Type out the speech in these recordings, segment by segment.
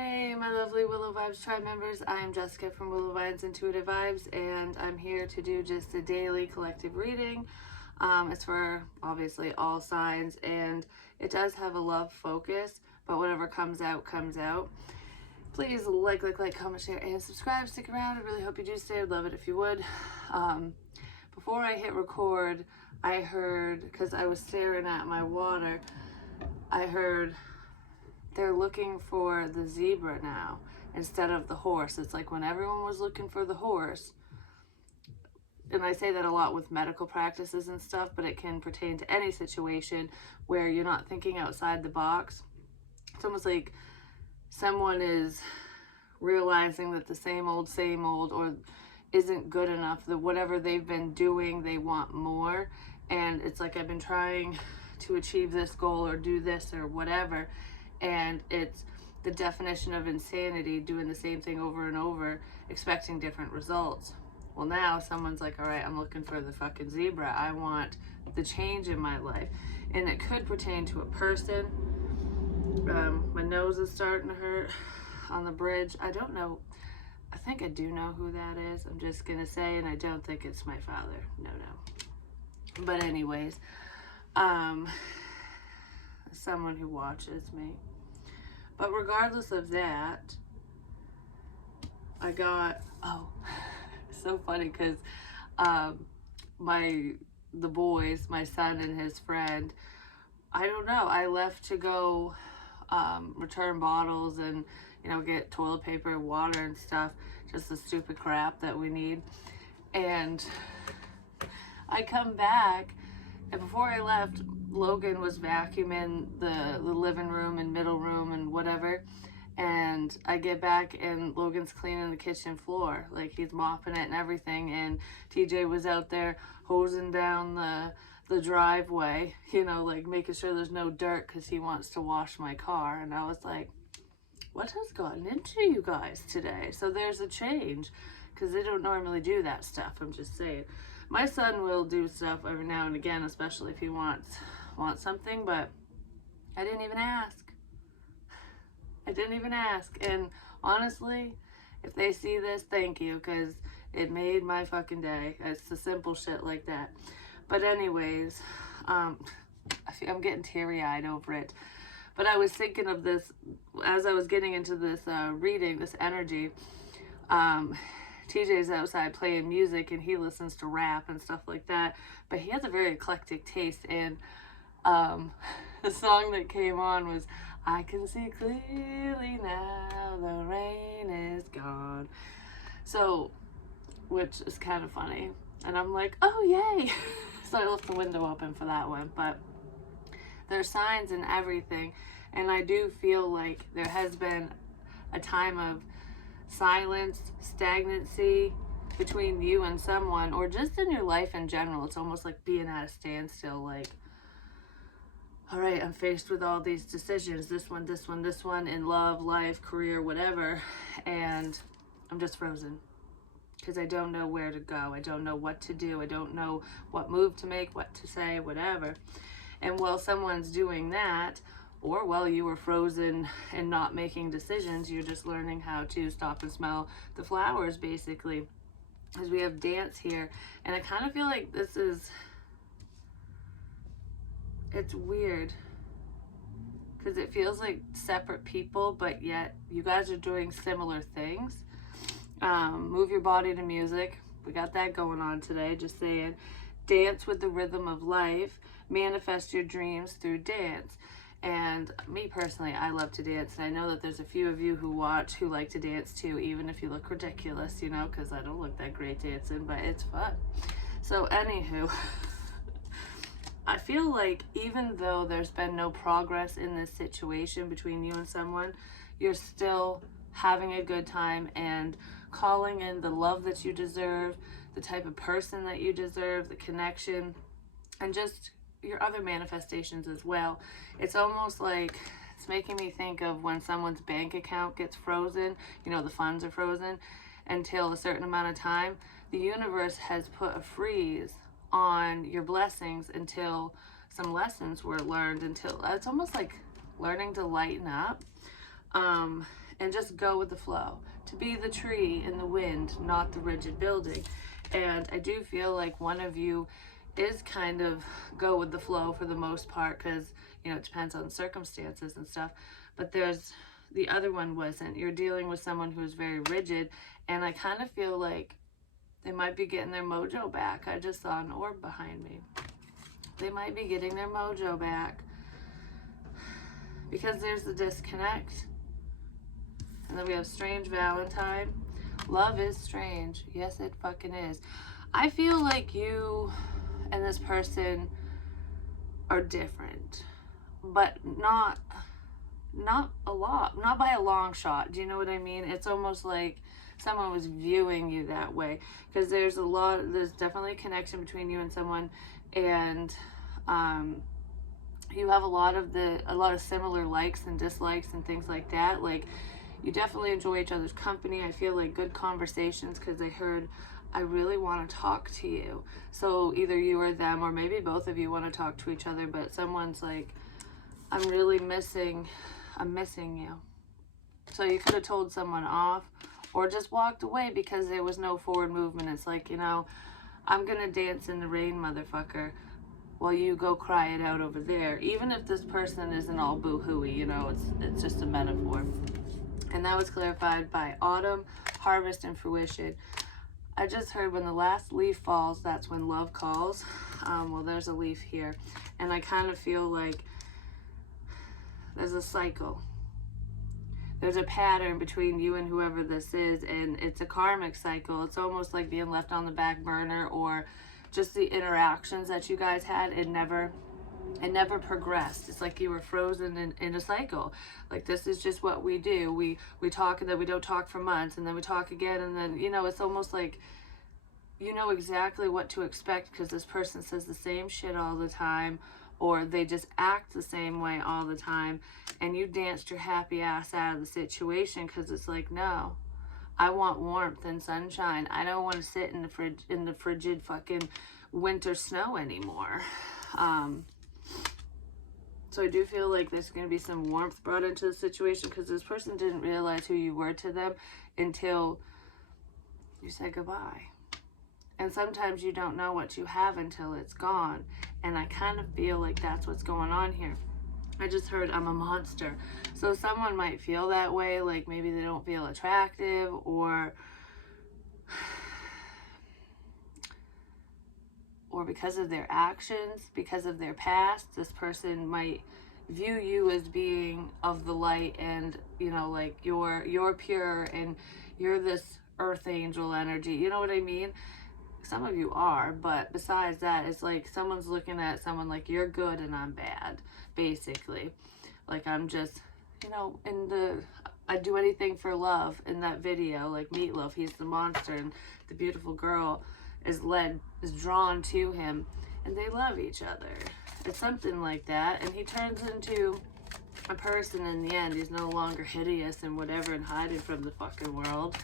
Hey, my lovely Willow Vibes tribe members. I am Jessica from Willow Vibes Intuitive Vibes, and I'm here to do just a daily collective reading. It's for obviously all signs, and it does have a love focus, but whatever comes out, comes out. Please like, comment, share, and subscribe. Stick around. I really hope you do stay. I'd love it if you would. Before I hit record, I heard, because I was staring at my water, I heard they're looking for the zebra now instead of the horse. It's like when everyone was looking for the horse, and I say that a lot with medical practices and stuff, but it can pertain to any situation where you're not thinking outside the box. It's almost like someone is realizing that the same old or isn't good enough, that whatever they've been doing, they want more. And it's like, I've been trying to achieve this goal or do this or whatever, and it's the definition of insanity, doing the same thing over and over, expecting different results. Well, now someone's like, all right, I'm looking for the fucking zebra. I want the change in my life. And it could pertain to a person. My nose is starting to hurt on the bridge. I don't know. I think I do know who that is. I'm just going to say, and I don't think it's my father. No. But anyways, someone who watches me. But regardless of that, I got, so funny, because the boys, my son and his friend, I don't know, I left to go return bottles and, get toilet paper, water and stuff, just the stupid crap that we need. And I come back, and before I left, Logan was vacuuming the living room and middle room and whatever, and I get back and Logan's cleaning the kitchen floor, like he's mopping it and everything, and TJ was out there hosing down the driveway, like making sure there's no dirt because he wants to wash my car. And I was like, what has gotten into you guys today? So there's a change, because they don't normally do that stuff. I'm just saying. My son will do stuff every now and again, especially if he wants something, but I didn't even ask. And honestly, if they see this, thank you, because it made my fucking day. It's the simple shit like that. But anyways, I'm getting teary-eyed over it. But I was thinking of this as I was getting into this reading, this energy. TJ's outside playing music, and he listens to rap and stuff like that, but he has a very eclectic taste. And the song that came on was I Can See Clearly Now the Rain Is Gone, so, which is kind of funny, and I'm like, oh yay. So I left the window open for that one. But there's signs in everything, and I do feel like there has been a time of silence, stagnancy between you and someone, or just in your life in general. It's almost like being at a standstill, like, all right, I'm faced with all these decisions, this one, in love, life, career, whatever, and I'm just frozen, because I don't know where to go. I don't know what to do. I don't know what move to make, what to say, whatever. And while someone's doing that, or while you were frozen and not making decisions, you're just learning how to stop and smell the flowers, basically. Because we have dance here, and I kind of feel like it's weird, because it feels like separate people, but yet you guys are doing similar things. Move your body to music. We got that going on today, just saying. Dance with the rhythm of life. Manifest your dreams through dance. And me personally, I love to dance, and I know that there's a few of you who watch who like to dance too, even if you look ridiculous, because I don't look that great dancing, but it's fun. So anywho, I feel like even though there's been no progress in this situation between you and someone, you're still having a good time and calling in the love that you deserve, the type of person that you deserve, the connection, and just your other manifestations as well. It's almost like it's making me think of when someone's bank account gets frozen, the funds are frozen until a certain amount of time. The universe has put a freeze on your blessings until some lessons were learned, until it's almost like learning to lighten up. and just go with the flow, to be the tree in the wind, not the rigid building. And I do feel like one of you is kind of go with the flow for the most part, because, you know, it depends on the circumstances and stuff. But there's the other one wasn't. You're dealing with someone who's very rigid, and I kind of feel like they might be getting their mojo back. I just saw an orb behind me. They might be getting their mojo back because there's the disconnect. And then we have strange Valentine. Love is strange. Yes, it fucking is. I feel like you and this person are different, but not a lot, not by a long shot. Do you know what I mean? It's almost like someone was viewing you that way, because there's definitely a connection between you and someone, and you have a lot of similar likes and dislikes and things like that. Like, you definitely enjoy each other's company. I feel like good conversations, because I heard, I really want to talk to you. So either you or them, or maybe both of you want to talk to each other, but someone's like, I'm missing you. So you could have told someone off, or just walked away because there was no forward movement. It's like, you know, I'm gonna dance in the rain, motherfucker, while you go cry it out over there. Even if this person isn't all boo-hooey, you know, it's just a metaphor. And that was clarified by autumn, harvest, and fruition. I just heard when the last leaf falls, that's when love calls. Well, there's a leaf here. And I kind of feel like there's a cycle. There's a pattern between you and whoever this is, and it's a karmic cycle. It's almost like being left on the back burner, or just the interactions that you guys had. It never progressed. It's like you were frozen in a cycle. Like, this is just what we do. We talk, and then we don't talk for months, and then we talk again, and then, you know, it's almost like you know exactly what to expect, because this person says the same shit all the time, or they just act the same way all the time, and you danced your happy ass out of the situation, because it's like, no, I want warmth and sunshine. I don't want to sit in the frigid fucking winter snow anymore. So I do feel like there's going to be some warmth brought into the situation, because this person didn't realize who you were to them until you said goodbye. And sometimes you don't know what you have until it's gone. And I kind of feel like that's what's going on here. I just heard I'm a monster. So someone might feel that way, like maybe they don't feel attractive, or because of their actions, because of their past, this person might view you as being of the light, and, you know, like you're pure, and you're this earth angel energy. You know what I mean? Some of you are, but besides that, it's like someone's looking at someone like, you're good and I'm bad, basically. Like, I'm just, you know, I do anything for love in that video, like Meatloaf, he's the monster, and the beautiful girl is drawn to him, and they love each other. It's something like that, and he turns into a person in the end. He's no longer hideous and whatever and hiding from the fucking world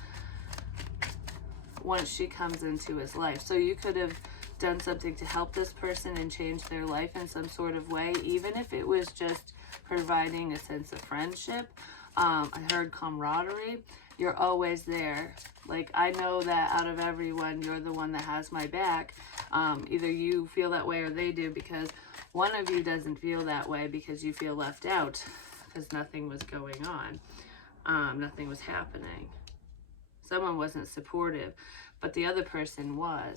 once she comes into his life. So you could have done something to help this person and change their life in some sort of way, even if it was just providing a sense of friendship. I heard camaraderie. You're always there. Like, I know that out of everyone, you're the one that has my back. Either you feel that way or they do, because one of you doesn't feel that way because you feel left out, because nothing was going on. Nothing was happening. Someone wasn't supportive, but the other person was.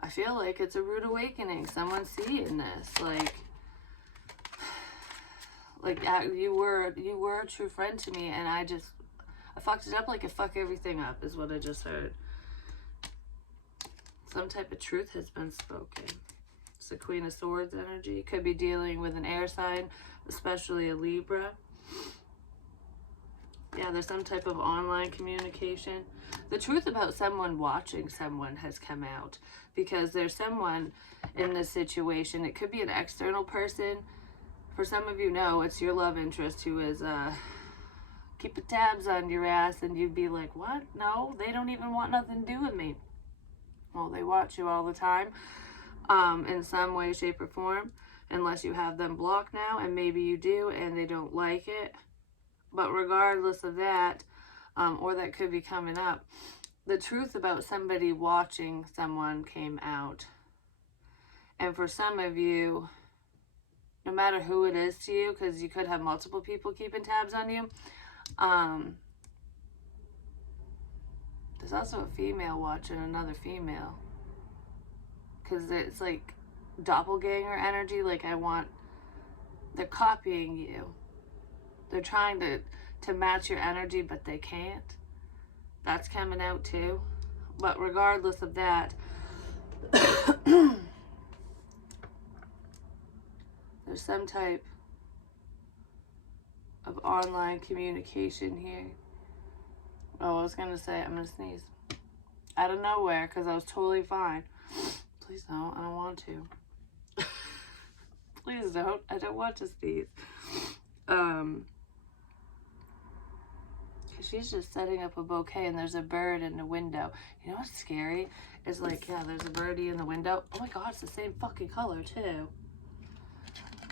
I feel like it's a rude awakening. Someone's seeing this. Like you were a true friend to me, and I fucked it up like I fuck everything up, is what I just heard. Some type of truth has been spoken. It's the Queen of Swords energy. Could be dealing with an air sign, especially a Libra. Yeah, there's some type of online communication. The truth about someone watching someone has come out, because there's someone in this situation. It could be an external person. For some of you, no, it's your love interest who is keeping tabs on your ass, and you'd be like, what? No, they don't even want nothing to do with me. Well, they watch you all the time, in some way, shape, or form, unless you have them blocked now, and maybe you do, and they don't like it. But regardless of that, or that could be coming up, the truth about somebody watching someone came out. And for some of you, no matter who it is to you, because you could have multiple people keeping tabs on you, there's also a female watching another female. Because it's like doppelganger energy. Like, they're copying you. They're trying to match your energy, but they can't. That's coming out too. But regardless of that, there's some type of online communication here. Oh, I was going to say, I'm going to sneeze. Out of nowhere, because I was totally fine. Please don't. I don't want to. Please don't. I don't want to sneeze. She's just setting up a bouquet and there's a bird in the window. You know what's scary? It's like, yeah, there's a birdie in the window. Oh my God, it's the same fucking color too.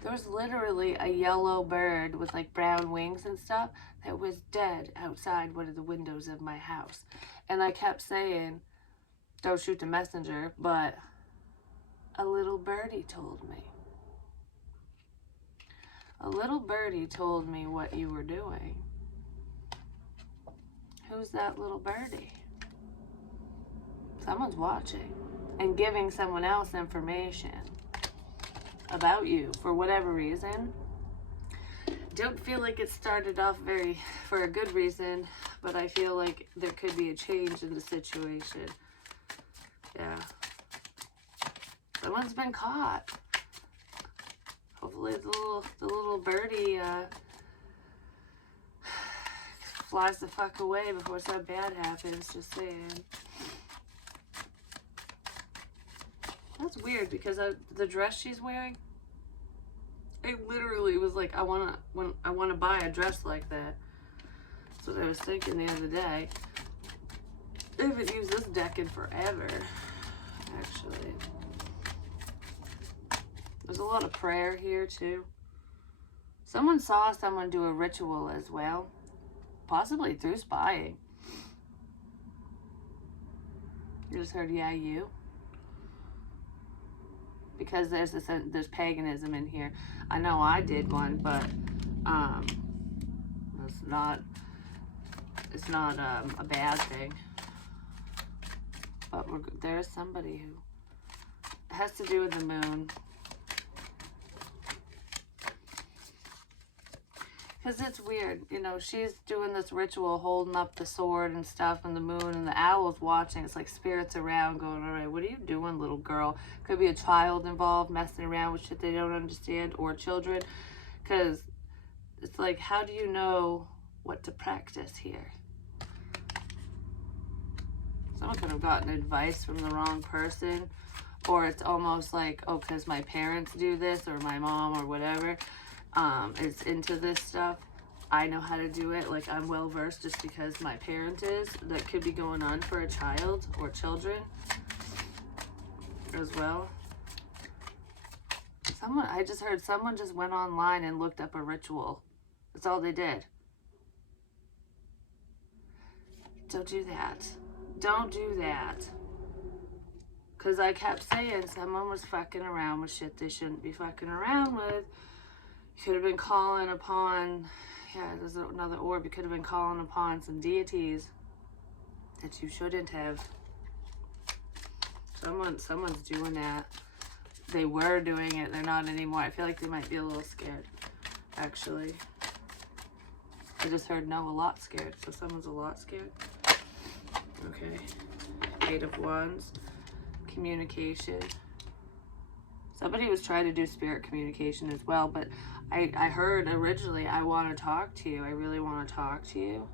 There was literally a yellow bird with like brown wings and stuff that was dead outside one of the windows of my house. And I kept saying, don't shoot the messenger, but a little birdie told me. A little birdie told me what you were doing. Who's that little birdie? Someone's watching and giving someone else information about you for whatever reason. Don't feel like it started off for a good reason, but I feel like there could be a change in the situation. Yeah. Someone's been caught. Hopefully the little birdie flies the fuck away before something bad happens, just saying. That's weird because the dress she's wearing, it literally was like, I wanna buy a dress like that. That's what I was thinking the other day. I haven't used this deck in forever, actually. There's a lot of prayer here too. Someone saw someone do a ritual as well. Possibly through spying. You just heard, yeah, you. Because there's paganism in here. I know I did one, but it's not a bad thing. But there's somebody who it has to do with the moon. Because it's weird, you know, she's doing this ritual, holding up the sword and stuff, and the moon and the owl's watching. It's like spirits around going, all right, what are you doing, little girl? Could be a child involved messing around with shit they don't understand, or children. Because it's like, how do you know what to practice here? Someone could have gotten advice from the wrong person, or it's almost like, oh, because my parents do this, or my mom, or whatever. Is into this stuff. I know how to do it. Like, I'm well versed just because my parent is. That could be going on for a child or children as well. I just heard someone just went online and looked up a ritual. That's all they did. Don't do that. Don't do that. Because I kept saying someone was fucking around with shit they shouldn't be fucking around with. You could have been calling upon, yeah, there's another orb. You could have been calling upon some deities that you shouldn't have. Someone's doing that. They were doing it. They're not anymore. I feel like they might be a little scared, actually. I just heard no, a lot scared. So someone's a lot scared. Okay. 8 of Wands. Communication. Somebody was trying to do spirit communication as well, but I heard originally, I want to talk to you. I really want to talk to you.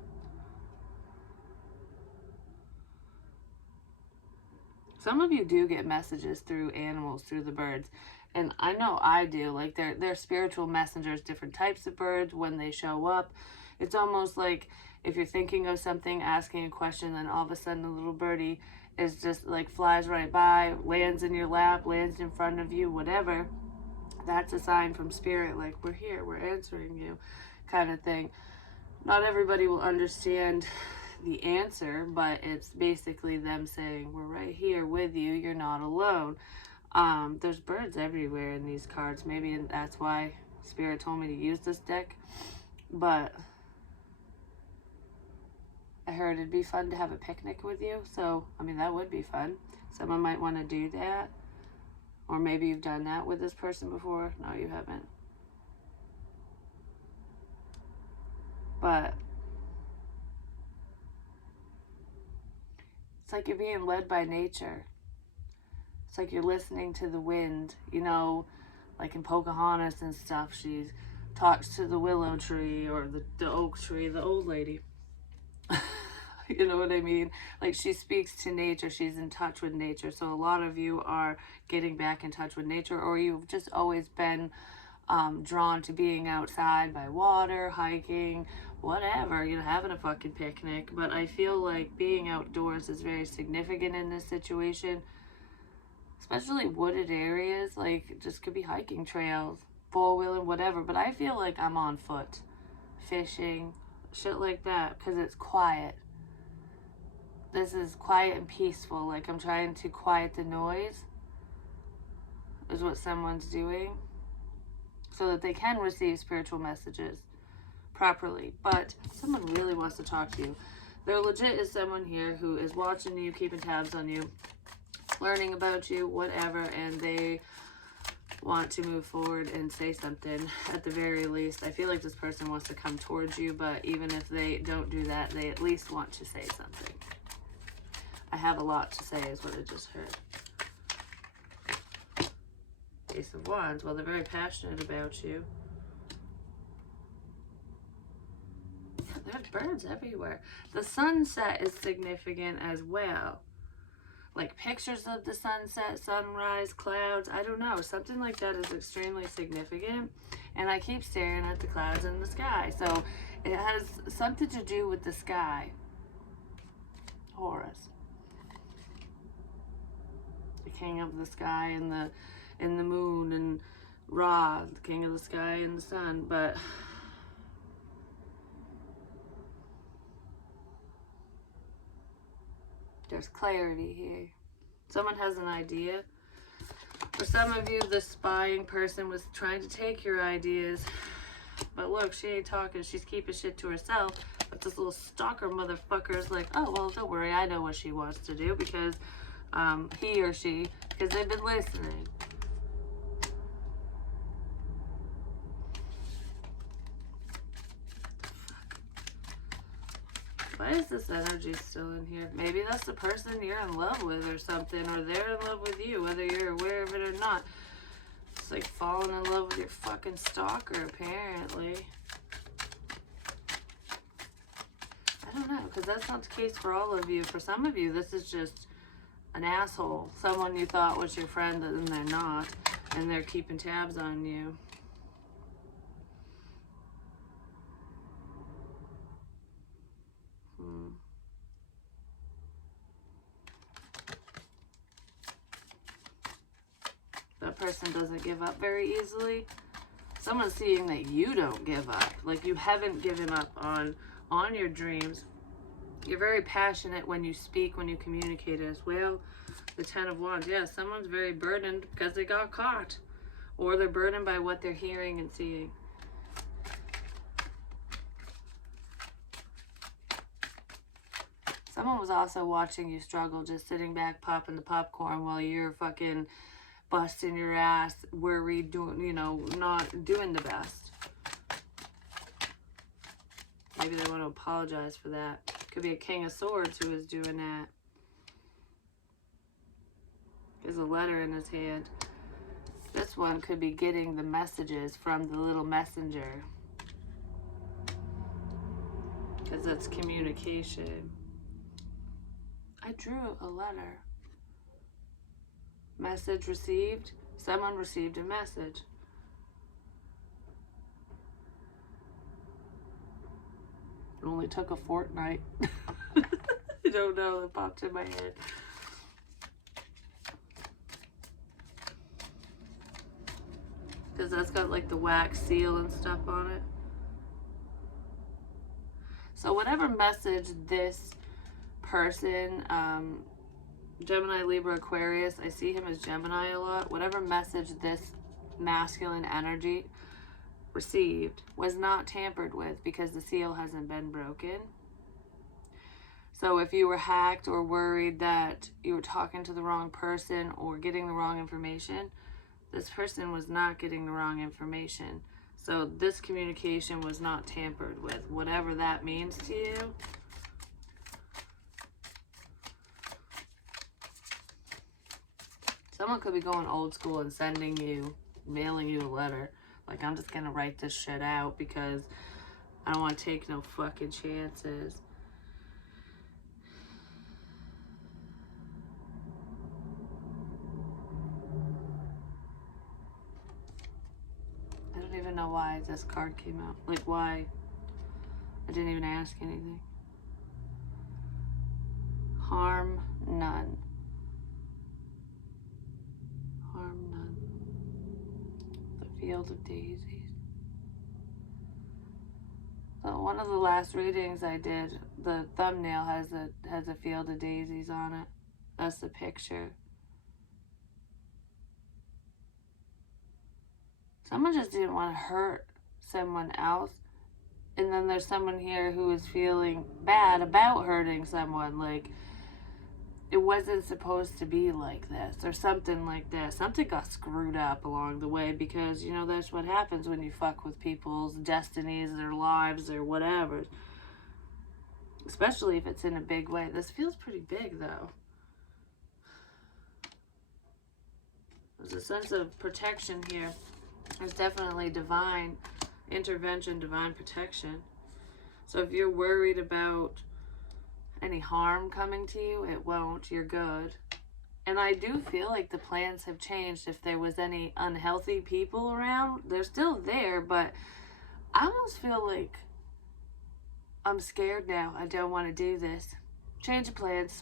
Some of you do get messages through animals, through the birds. And I know I do. Like, they're spiritual messengers, different types of birds when they show up. It's almost like if you're thinking of something, asking a question, then all of a sudden a little birdie is just like flies right by, lands in your lap, lands in front of you, whatever. That's a sign from spirit, like, we're here, we're answering you, kind of thing. Not everybody will understand the answer, but it's basically them saying, we're right here with you, you're not alone. There's birds everywhere in these cards. Maybe that's why Spirit told me to use this deck. But I heard it'd be fun to have a picnic with you. So, I mean, that would be fun. Someone might want to do that. Or maybe you've done that with this person before. No, you haven't. But it's like you're being led by nature. It's like you're listening to the wind, you know, like in Pocahontas and stuff. She talks to the willow tree or the oak tree, the old lady. You know what I mean? Like she speaks to nature. She's in touch with nature. So a lot of you are getting back in touch with nature, or you've just always been drawn to being outside by water, hiking, whatever, you know, having a fucking picnic. But I feel like being outdoors is very significant in this situation, especially wooded areas. Like, just could be hiking trails, four-wheeling, whatever. But I feel like I'm on foot, fishing, shit like that, because it's quiet. This is quiet and peaceful. Like, I'm trying to quiet the noise, is what someone's doing, so that they can receive spiritual messages properly. But someone really wants to talk to you. There legit is someone here who is watching you, keeping tabs on you, learning about you, whatever, and they want to move forward and say something at the very least. I feel like this person wants to come towards you, but even if they don't do that, they at least want to say something. I have a lot to say is what I just heard. Ace of Wands. Well, they're very passionate about you. Yeah, there's birds everywhere. The sunset is significant as well. Like pictures of the sunset, sunrise, clouds, I don't know. Something like that is extremely significant. And I keep staring at the clouds in the sky. So it has something to do with the sky. Horus. The king of the sky and the moon, and Ra, the king of the sky and the sun. But there's clarity here. Someone has an idea. For some of you, the spying person was trying to take your ideas. But look, she ain't talking. She's keeping shit to herself. But this little stalker motherfucker is like, oh, well, don't worry. I know what she wants to do, because he or she, because they've been listening. Why is this energy still in here? Maybe that's the person you're in love with or something, or they're in love with you, whether you're aware of it or not. It's like falling in love with your fucking stalker, apparently. I don't know, because that's not the case for all of you. For some of you, this is just an asshole. Someone you thought was your friend, and they're not. And they're keeping tabs on you. That person doesn't give up very easily. Someone's seeing that you don't give up. Like, you haven't given up on your dreams. You're very passionate when you speak, when you communicate as well. The Ten of Wands. Yeah, someone's very burdened because they got caught. Or they're burdened by what they're hearing and seeing. Someone was also watching you struggle, just sitting back, popping the popcorn while you're fucking busting your ass, worried, doing, you know, not doing the best. Maybe they want to apologize for that. Could be a King of Swords who is doing that. There's a letter in his hand. This one could be getting the messages from the little messenger, because that's communication. I drew a letter. Message received. Someone received a message. It only took a fortnight. I don't know, it popped in my head. Because that's got like the wax seal and stuff on it. So whatever message this person, Gemini, Libra, Aquarius, I see him as Gemini a lot. Whatever message this masculine energy received was not tampered with because the seal hasn't been broken. So if you were hacked or worried that you were talking to the wrong person or getting the wrong information, this person was not getting the wrong information. So this communication was not tampered with, whatever that means to you. Someone could be going old school and mailing you a letter. Like, I'm just gonna write this shit out because I don't want to take no fucking chances. I don't even know why this card came out. Like, why? I didn't even ask anything. Harm none. Harm none. The field of daisies. So one of the last readings I did, the thumbnail has a field of daisies on it. That's the picture. Someone just didn't want to hurt someone else. And then there's someone here who is feeling bad about hurting someone. Like, it wasn't supposed to be like this or something like that. Something got screwed up along the way because, you know, that's what happens when you fuck with people's destinies, their lives, or whatever. Especially if it's in a big way. This feels pretty big, though. There's a sense of protection here. There's definitely divine intervention, divine protection. So if you're worried about any harm coming to you, it won't. You're good. And I do feel like the plans have changed. If there was any unhealthy people around, they're still there, but I almost feel like I'm scared now. I don't want to do this. Change of plans.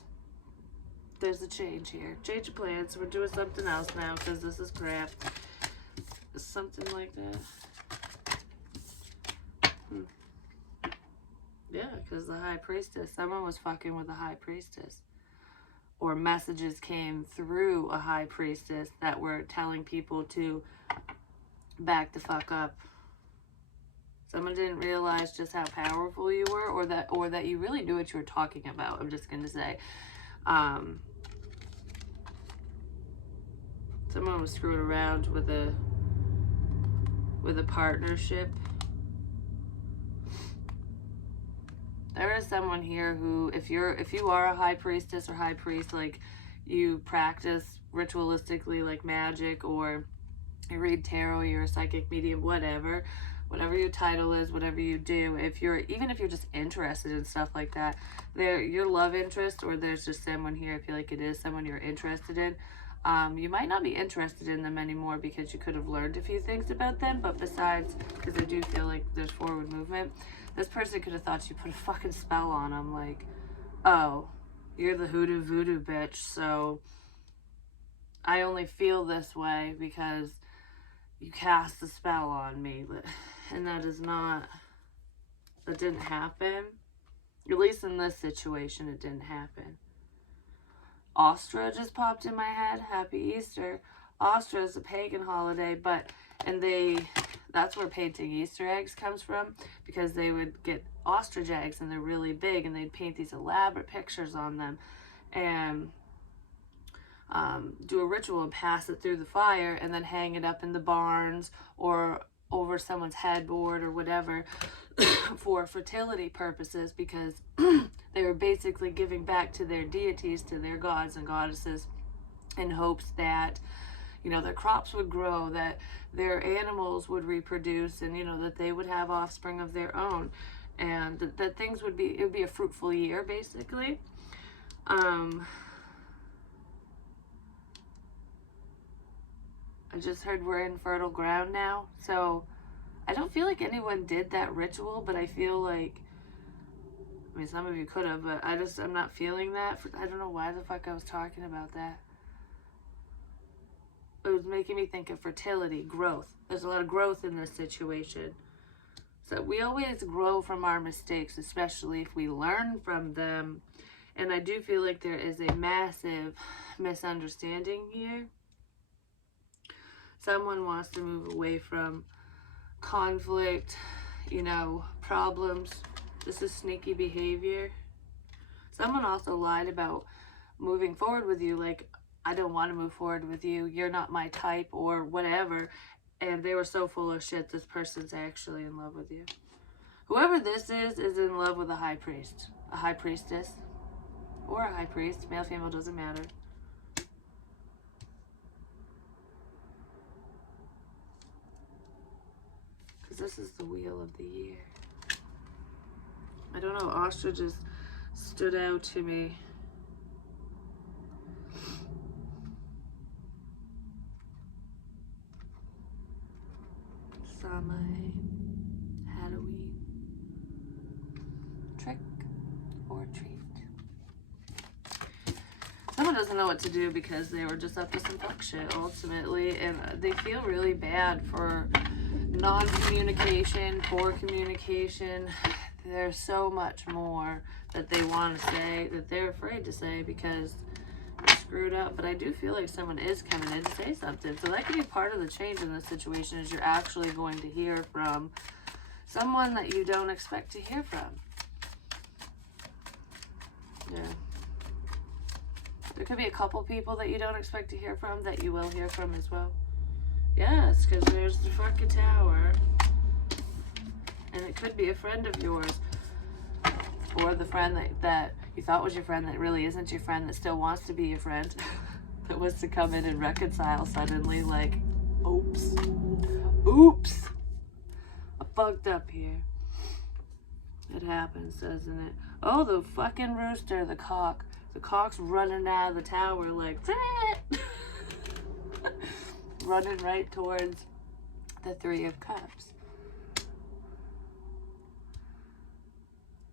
There's a change here. Change of plans. We're doing something else now because this is crap. Something like that. Yeah, because the high priestess. Someone was fucking with the high priestess. Or messages came through a high priestess that were telling people to back the fuck up. Someone didn't realize just how powerful you were, or that you really knew what you were talking about. I'm just gonna say. Someone was screwing around with a partnership. There is someone here who, if you are a high priestess or high priest, like you practice ritualistically like magic, or you read tarot, you're a psychic medium, whatever your title is, whatever you do, even if you're just interested in stuff like that, your love interest, or there's just someone here, I feel like it is someone you're interested in. You might not be interested in them anymore because you could have learned a few things about them, but besides, because I do feel like there's forward movement, this person could have thought you put a fucking spell on them, like, oh, you're the hoodoo voodoo bitch, so I only feel this way because you cast a spell on me. And that didn't happen. At least in this situation, it didn't happen. Ostra just popped in my head. Happy Easter. Ostra is a pagan holiday, that's where painting Easter eggs comes from, because they would get ostrich eggs and they're really big, and they'd paint these elaborate pictures on them and do a ritual and pass it through the fire, and then hang it up in the barns or over someone's headboard or whatever for fertility purposes, because they were basically giving back to their deities, to their gods and goddesses, in hopes that, you know, their crops would grow, that their animals would reproduce, and, you know, that they would have offspring of their own, and that things would be, it would be a fruitful year, basically. I just heard we're in fertile ground now, so I don't feel like anyone did that ritual, but I feel like, I mean, some of you could have, but I'm not feeling that. I don't know why the fuck I was talking about that. It was making me think of fertility, growth. There's a lot of growth in this situation. So we always grow from our mistakes, especially if we learn from them. And I do feel like there is a massive misunderstanding here. Someone wants to move away from conflict, problems. This is sneaky behavior. Someone also lied about moving forward with you, like, I don't want to move forward with you, you're not my type, or whatever. And they were so full of shit, this person's actually in love with you. Whoever this is in love with a high priest, a high priestess, or a high priest. Male, female, doesn't matter. Because this is the wheel of the year. I don't know, ostriches stood out to me. Samhain, Halloween, trick or treat. Someone doesn't know what to do because they were just up to some fuck shit ultimately, and they feel really bad for non-communication, poor communication. There's so much more that they want to say that they're afraid to say because they're screwed up. But I do feel like someone is coming in to say something. So that could be part of the change in this situation, is you're actually going to hear from someone that you don't expect to hear from. Yeah. There could be a couple people that you don't expect to hear from that you will hear from as well. Yes, because there's the fucking tower. And it could be a friend of yours. Or the friend that you thought was your friend that really isn't your friend, that still wants to be your friend. That wants to come in and reconcile suddenly, like, oops. Oops. I fucked up here. It happens, doesn't it? Oh, the fucking rooster, the cock. The cock's running out of the tower like, running right towards the Three of Cups.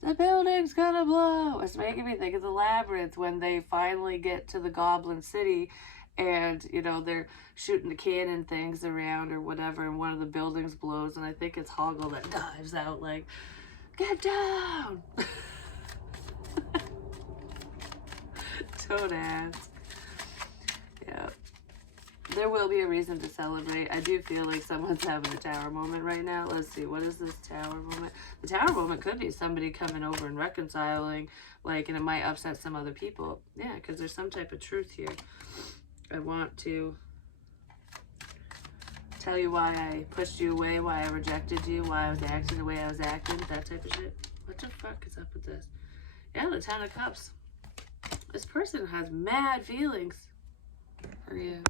The building's gonna blow. It's making me think of the Labyrinth when they finally get to the Goblin City and, they're shooting the cannon things around or whatever, and one of the buildings blows, and I think it's Hoggle that dives out like, get down! Don't ask. Yeah. There will be a reason to celebrate. I do feel like someone's having a tower moment right now. Let's see. What is this tower moment? The tower moment could be somebody coming over and reconciling, and it might upset some other people. Yeah, because there's some type of truth here. I want to tell you why I pushed you away, why I rejected you, why I was acting the way I was acting, that type of shit. What the fuck is up with this? Yeah, the Ten of Cups. This person has mad feelings for you.